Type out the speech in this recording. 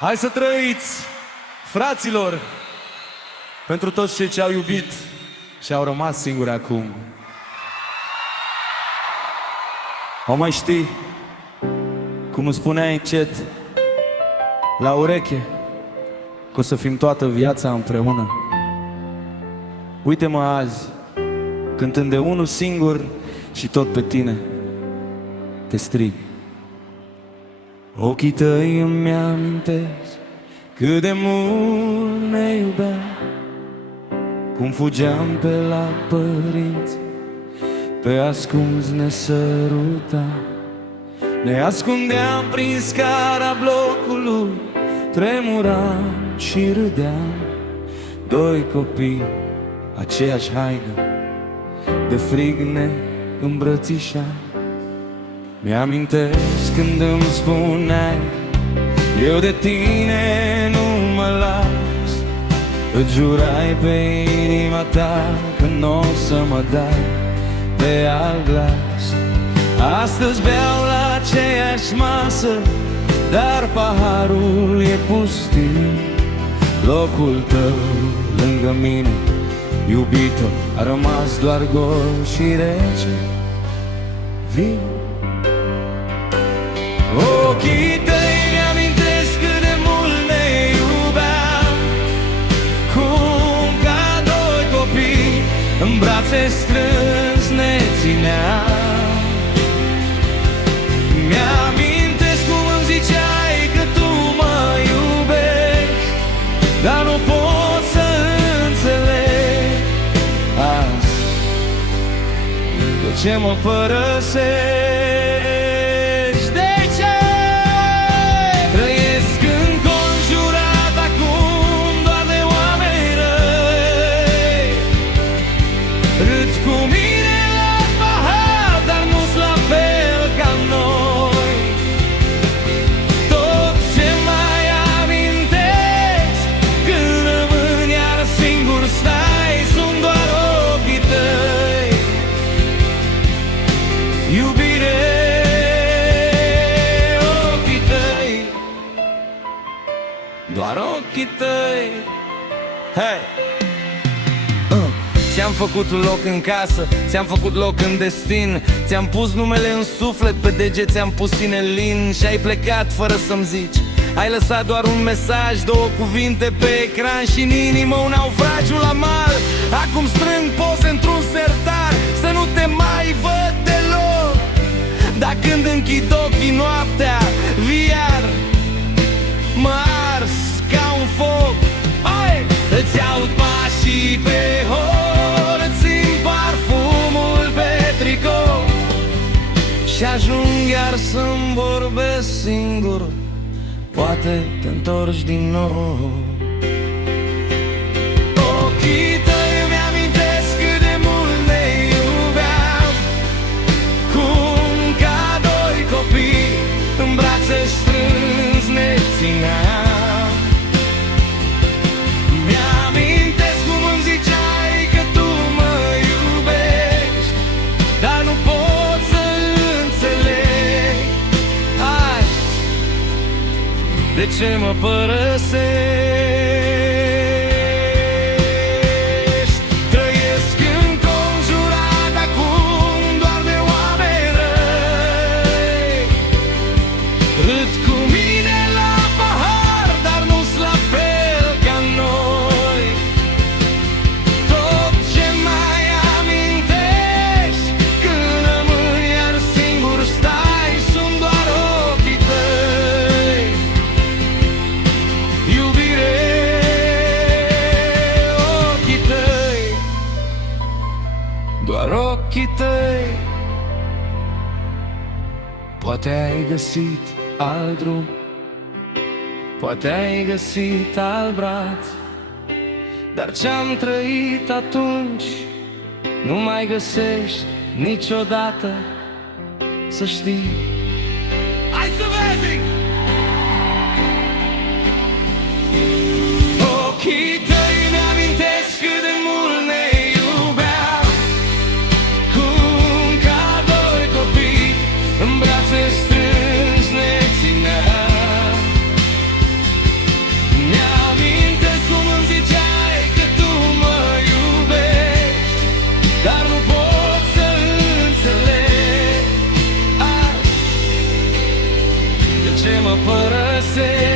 Hai să trăiți, fraților, pentru toți cei ce au iubit și au rămas singuri acum. O mai știi cum îmi spuneai încet la ureche că o să fim toată viața împreună. Uite-mă azi, cântând de unul singur și tot pe tine te strig. Ochii tăi îmi amintesc cât de mult ne iubeam, cum fugeam pe la părinți, pe ascuns ne sărutam, ne ascundeam prin scara blocului, tremuram și râdeam. Doi copii, aceeași haină, de frig ne îmbrățișam. Mi-amintesc când îmi spuneai eu de tine nu mă las, îți jurai pe inima ta că n-o să mă dai pe alt glas. Astăzi beau la aceeași masă, dar paharul e pustiu. Locul tău lângă mine, iubito, a rămas doar gol și rece. Vin ochii tăi mi-amintesc cât de mult ne iubeam, cum ca doi copii în brațe strâns ne țineam. Mi-amintesc cum îmi ziceai că tu mă iubești, dar nu pot să înțeleg azi de ce mă părăsești. Iubire, ochii tăi, doar ochii tăi. Hey! Ți-am făcut un loc în casă, ți-am făcut loc în destin, ți-am pus numele în suflet, pe deget ți-am pus inelin. Și ai plecat fără să-mi zici, ai lăsat doar un mesaj, două cuvinte pe ecran și în inimă un naufragiu la mal. Acum strâng poze într-un sertar, să nu te mai văd deloc. Dar când închid ochii noaptea, viar mă ars ca un foc. Oi! Îți aud pașii pe hol, îți simt parfumul pe tricou și ajung iar să-mi vorbesc singur. Poate te întorci din nou. Ochii tăi mi-amintesc cât de mult ne iubeam, cum ca doi copii în brațe strâns ne țineam. Mi-amintesc cum îmi ziceai că tu mă iubești, dar nu pot să înțeleg azi de ce mă părăsești. Trăiesc înconjurat acum doar de oameni răi, râd cu mine la pahar, dar nu-s la fel ca noi. Tot ce mai amintești când rămâni iar singur stai, sunt doar ochii tăi. Iubire, ochii tăi, doar ochii tăi. Poate ai găsit alt drum, poate ai găsit alt braț, dar ce-am trăit atunci nu mai găsești niciodată, să știi. Hai să vezi! Ochii tăi mi-amintesc cât de mult ne iubeam, cum ca doi copii în brațe strâns ne țineam. dar nu pot să înțeleg de ce mă părăsești.